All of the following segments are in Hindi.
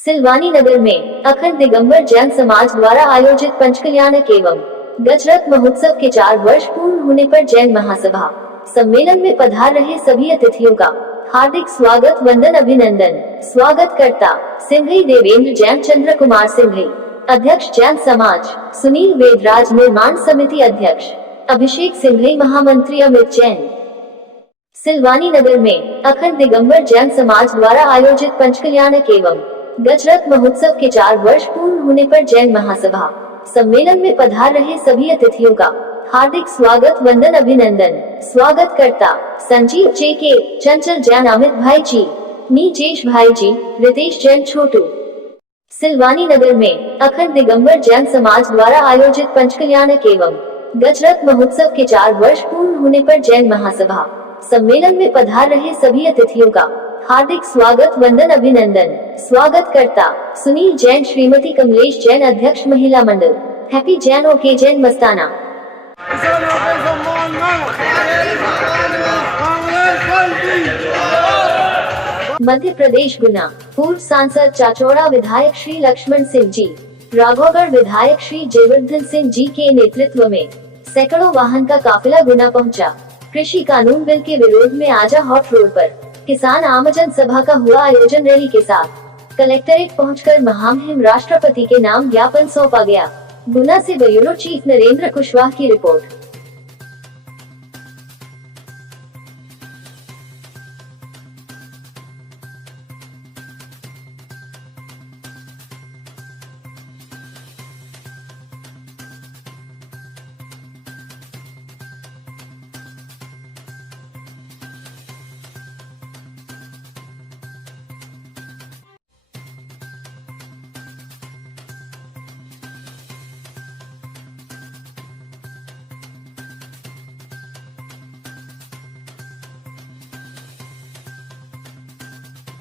सिलवानी नगर में अखंड दिगंबर जैन समाज द्वारा आयोजित पंचकल्याणक एवं गजरथ महोत्सव के 4 वर्ष पूर्ण होने पर जैन महासभा सम्मेलन में पधार रहे सभी अतिथियों का हार्दिक स्वागत वंदन अभिनंदन। स्वागतकर्ता सिंघई देवेंद्र जैन, चंद्र कुमार सिंघई अध्यक्ष जैन समाज, सुनील वेदराज निर्माण समिति अध्यक्ष, अभिषेक सिंघई महामंत्री, अमित जैन। सिलवानी नगर में अखंड दिगंबर जैन समाज द्वारा आयोजित पंचकल्याणक एवं गजरथ महोत्सव के 4 वर्ष पूर्ण होने पर जैन महासभा सम्मेलन में पधार रहे सभी अतिथियों का हार्दिक स्वागत वंदन अभिनंदन। स्वागतकर्ता संजीव जे के, चंचल जैन, अमित भाई जी, नीजेश भाई जी, रितेश जैन, छोटू। सिलवानी नगर में अखंड दिगंबर जैन समाज द्वारा आयोजित पंचकल्याणक एवं गजरथ महोत्सव के 4 वर्ष पूर्ण होने पर जैन महासभा सम्मेलन में पधार रहे सभी अतिथियों का हार्दिक स्वागत वंदन अभिनंदन। स्वागतकर्ता सुनील जैन, श्रीमती कमलेश जैन, अध्यक्ष महिला मंडल, हैप्पी जैन, ओके जैन, मस्ताना। मध्य प्रदेश गुना पूर्व सांसद चाचौड़ा विधायक श्री लक्ष्मण सिंह जी, राघौगढ़ विधायक श्री जयवर्धन सिंह जी के नेतृत्व में सैकड़ों वाहन का काफिला गुना पहुंचा। कृषि कानून बिल के विरोध में आजा हॉट रोड पर किसान आमजन सभा का हुआ आयोजन। रैली के साथ कलेक्ट्रेट पहुंचकर महामहिम राष्ट्रपति के नाम ज्ञापन सौंपा गया। गुना से ब्यूरो चीफ नरेंद्र कुशवाहा की रिपोर्ट।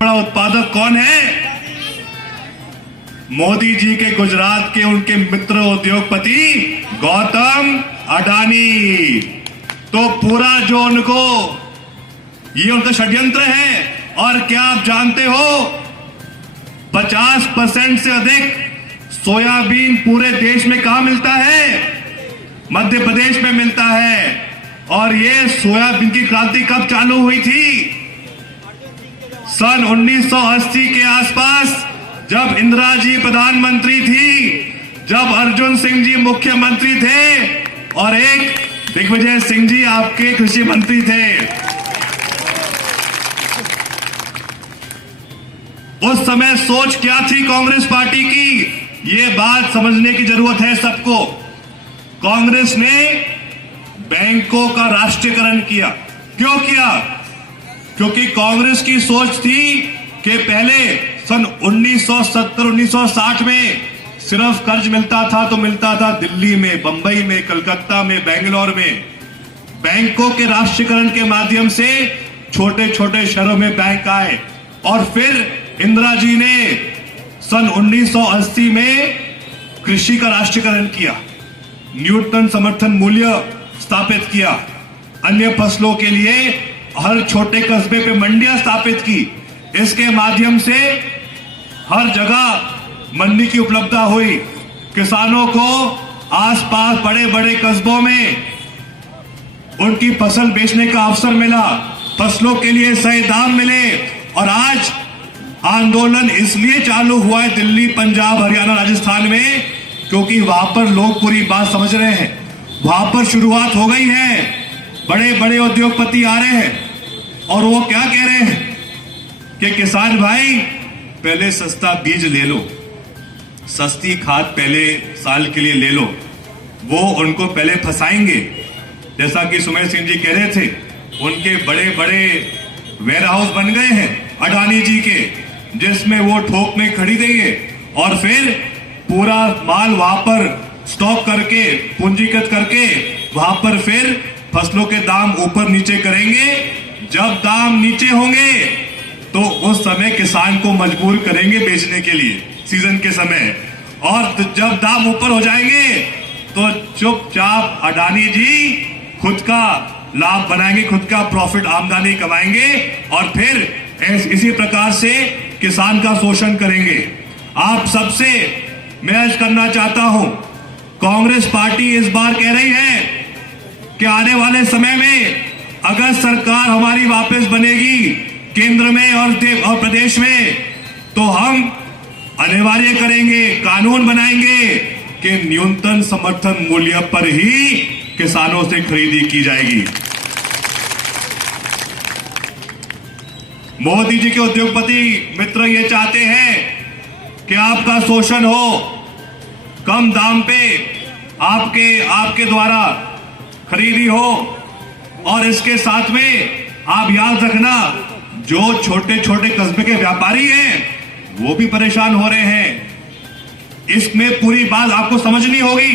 बड़ा उत्पादक कौन है? मोदी जी के गुजरात के उनके मित्र उद्योगपति गौतम अडानी। तो पूरा जो उनको ये उनका षड्यंत्र है। और क्या आप जानते हो 50% से अधिक सोयाबीन पूरे देश में कहां मिलता है? मध्य प्रदेश में मिलता है। और ये सोयाबीन की क्रांति कब चालू हुई थी? सन 1980 के आसपास, जब इंदिरा जी प्रधानमंत्री थी, जब अर्जुन सिंह जी मुख्यमंत्री थे और एक दिग्विजय सिंह जी आपके कृषि मंत्री थे। उस समय सोच क्या थी कांग्रेस पार्टी की? ये बात समझने की जरूरत है सबको। कांग्रेस ने बैंकों का राष्ट्रीयकरण किया। क्यों किया? क्योंकि कांग्रेस की सोच थी कि पहले सन 1970-1960 में सिर्फ कर्ज मिलता था तो मिलता था दिल्ली में, बंबई में, कलकत्ता में, बेंगलोर में। बैंकों के राष्ट्रीयकरण के माध्यम से छोटे छोटे शहरों में बैंक आए। और फिर इंदिरा जी ने सन 1980 में कृषि का राष्ट्रीयकरण किया, न्यूनतम समर्थन मूल्य स्थापित किया, अन्य फसलों के लिए हर छोटे कस्बे पे मंडियां स्थापित की। इसके माध्यम से हर जगह मंडी की उपलब्धता हुई। किसानों को आसपास बड़े बड़े कस्बों में उनकी फसल बेचने का अवसर मिला, फसलों के लिए सही दाम मिले। और आज आंदोलन इसलिए चालू हुआ है दिल्ली, पंजाब, हरियाणा, राजस्थान में, क्योंकि वहां पर लोग पूरी बात समझ रहे हैं। वहां पर शुरुआत हो गई है, बड़े बड़े उद्योगपति आ रहे हैं और वो क्या कह रहे हैं कि किसान भाई पहले सस्ता बीज ले लो, सस्ती खाद पहले साल के लिए ले लो। वो उनको पहले फंसाएंगे। जैसा कि सुमेर सिंह जी कह रहे थे, उनके बड़े बड़े वेयर हाउस बन गए हैं अडानी जी के, जिसमें वो थोक में खरीदेंगे और फिर पूरा माल वहां पर स्टॉक करके, पूंजीगत करके, वहां पर फिर फसलों के दाम ऊपर नीचे करेंगे। जब दाम नीचे होंगे तो उस समय किसान को मजबूर करेंगे बेचने के लिए सीजन के समय। और जब दाम ऊपर हो जाएंगे तो चुपचाप अडानी जी खुद का लाभ बनाएंगे, खुद का प्रॉफिट, आमदनी कमाएंगे और फिर इसी प्रकार से किसान का शोषण करेंगे। आप सबसे मैं अर्ज करना चाहता हूं, कांग्रेस पार्टी इस बार कह रही है कि आने वाले समय में अगर सरकार हमारी वापस बनेगी केंद्र में और प्रदेश में, तो हम अनिवार्य करेंगे, कानून बनाएंगे कि न्यूनतम समर्थन मूल्य पर ही किसानों से खरीदी की जाएगी। मोदी जी के उद्योगपति मित्र ये चाहते हैं कि आपका शोषण हो, कम दाम पे आपके द्वारा खरीदी हो, और इसके साथ में आप याद रखना, जो छोटे छोटे कस्बे के व्यापारी हैं वो भी परेशान हो रहे हैं। इसमें पूरी बात आपको समझनी होगी।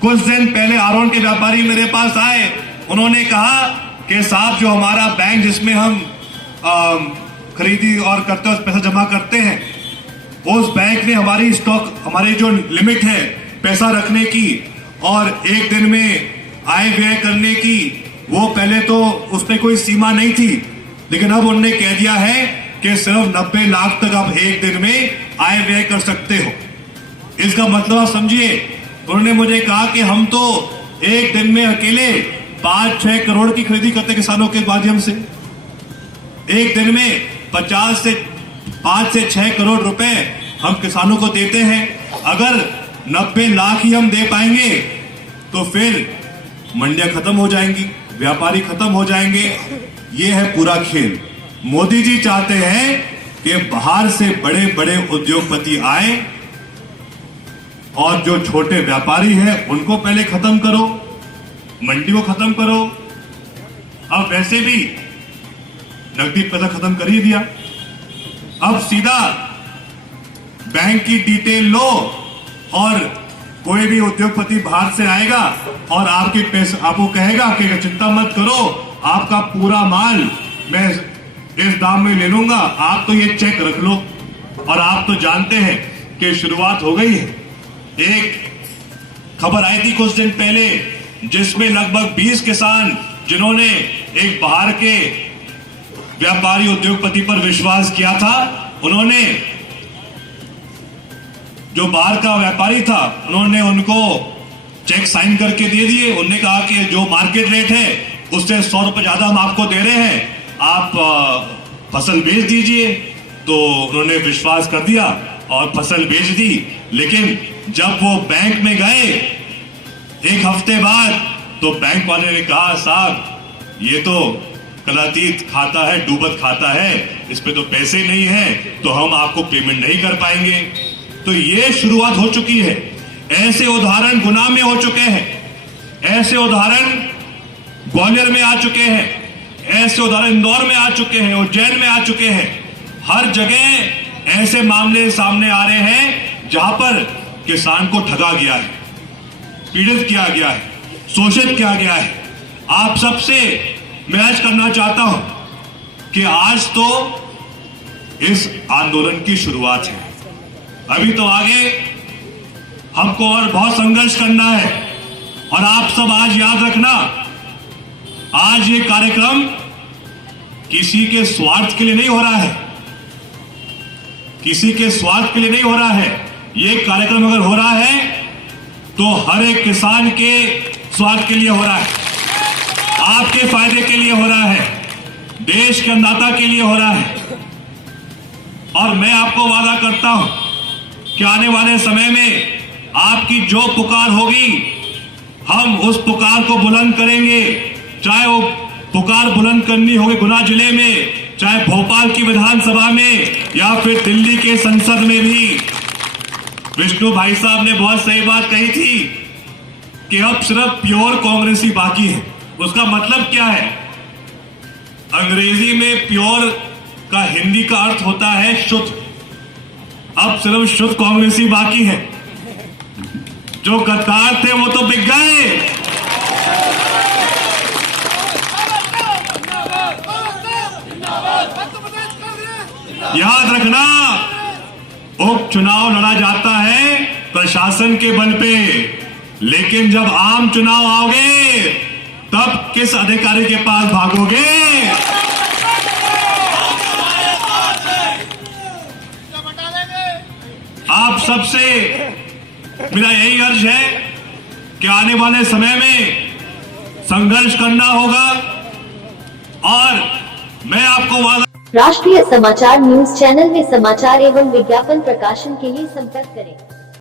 कुछ दिन पहले आरोन के व्यापारी मेरे पास आए, उन्होंने कहा कि साहब जो हमारा बैंक जिसमें हम खरीदी और करते हैं, पैसा जमा करते हैं, उस बैंक ने हमारी हमारी जो लिमिट है पैसा रखने की और एक दिन में आय व्यय करने की, वो पहले तो उसमें कोई सीमा नहीं थी, लेकिन अब उन्होंने कह दिया है कि सिर्फ 90 लाख तक आप एक दिन में आय व्यय कर सकते हो। इसका मतलब आप समझिए, उन्होंने मुझे कहा कि हम तो एक दिन में अकेले 5-6 करोड़ की खरीदी करते किसानों के माध्यम से। एक दिन में 5 से 6 करोड़ रुपए हम किसानों को देते हैं। अगर 90 लाख ही हम दे पाएंगे तो फिर मंडियां खत्म हो जाएंगी, व्यापारी खत्म हो जाएंगे। ये है पूरा खेल। मोदी जी चाहते हैं कि बाहर से बड़े बड़े उद्योगपति आए और जो छोटे व्यापारी हैं उनको पहले खत्म करो, मंडी को खत्म करो। अब वैसे भी नकदी पैसा खत्म कर ही दिया, अब सीधा बैंक की डिटेल लो और कोई भी उद्योगपति बाहर से आएगा और आपके पैसे आपको कहेगा कि चिंता मत करो, आपका पूरा माल मैं इस दाम में ले लूंगा, आप तो ये चेक रख लो। और आप तो जानते हैं कि शुरुआत हो गई है। एक खबर आई थी कुछ दिन पहले जिसमें लगभग 20 किसान जिन्होंने एक बाहर के व्यापारी उद्योगपति पर विश्वास किया था, उन्होंने जो बाहर का व्यापारी था उन्होंने उनको चेक साइन करके दे दिए। उन्होंने कहा कि जो मार्केट रेट है उससे 100 रुपए ज्यादा हम आपको दे रहे हैं, आप फसल बेच दीजिए। तो उन्होंने विश्वास कर दिया और फसल बेच दी। लेकिन जब वो बैंक में गए एक हफ्ते बाद, तो बैंक वाले ने कहा साहब ये तो कलातीत खाता है, डूबत खाता है, इस पे तो पैसे नहीं है, तो हम आपको पेमेंट नहीं कर पाएंगे। तो ये शुरुआत हो चुकी है। ऐसे उदाहरण गुना में हो चुके हैं, ऐसे उदाहरण ग्वालियर में आ चुके हैं, ऐसे उदाहरण इंदौर में आ चुके हैं, उज्जैन में आ चुके हैं। हर जगह ऐसे मामले सामने आ रहे हैं जहां पर किसान को ठगा गया है, पीड़ित किया गया है, शोषित किया गया है। आप सबसे मैं आज करना चाहता हूं कि आज तो इस आंदोलन की शुरुआत है, अभी तो आगे हमको और बहुत संघर्ष करना है। और आप सब आज याद रखना, आज ये कार्यक्रम किसी के स्वार्थ के लिए नहीं हो रहा है, किसी के स्वार्थ के लिए नहीं हो रहा है। ये कार्यक्रम अगर हो रहा है तो हर एक किसान के स्वार्थ के लिए हो रहा है, आपके फायदे के लिए हो रहा है, देश के अन्नदाता के लिए हो रहा है। और मैं आपको वादा करता हूं कि आने वाले समय में आपकी जो पुकार होगी, हम उस पुकार को बुलंद करेंगे। चाहे वो पुकार बुलंद करनी होगी गुना जिले में, चाहे भोपाल की विधानसभा में, या फिर दिल्ली के संसद में भी। विष्णु भाई साहब ने बहुत सही बात कही थी कि अब सिर्फ प्योर कांग्रेसी बाकी है। उसका मतलब क्या है? अंग्रेजी में प्योर का हिंदी का अर्थ होता है शुद्ध। अब सिर्फ शुद्ध कांग्रेसी बाकी है। जो गद्दार थे वो तो बिक गए। याद रखना, उपचुनाव लड़ा जाता है प्रशासन के बल पे, लेकिन जब आम चुनाव आओगे तब किस अधिकारी के पास भागोगे? आप सबसे मेरा यही अर्ज है कि आने वाले समय में संघर्ष करना होगा और मैं आपको वादा। राष्ट्रीय समाचार न्यूज चैनल में समाचार एवं विज्ञापन प्रकाशन के लिए संपर्क करें।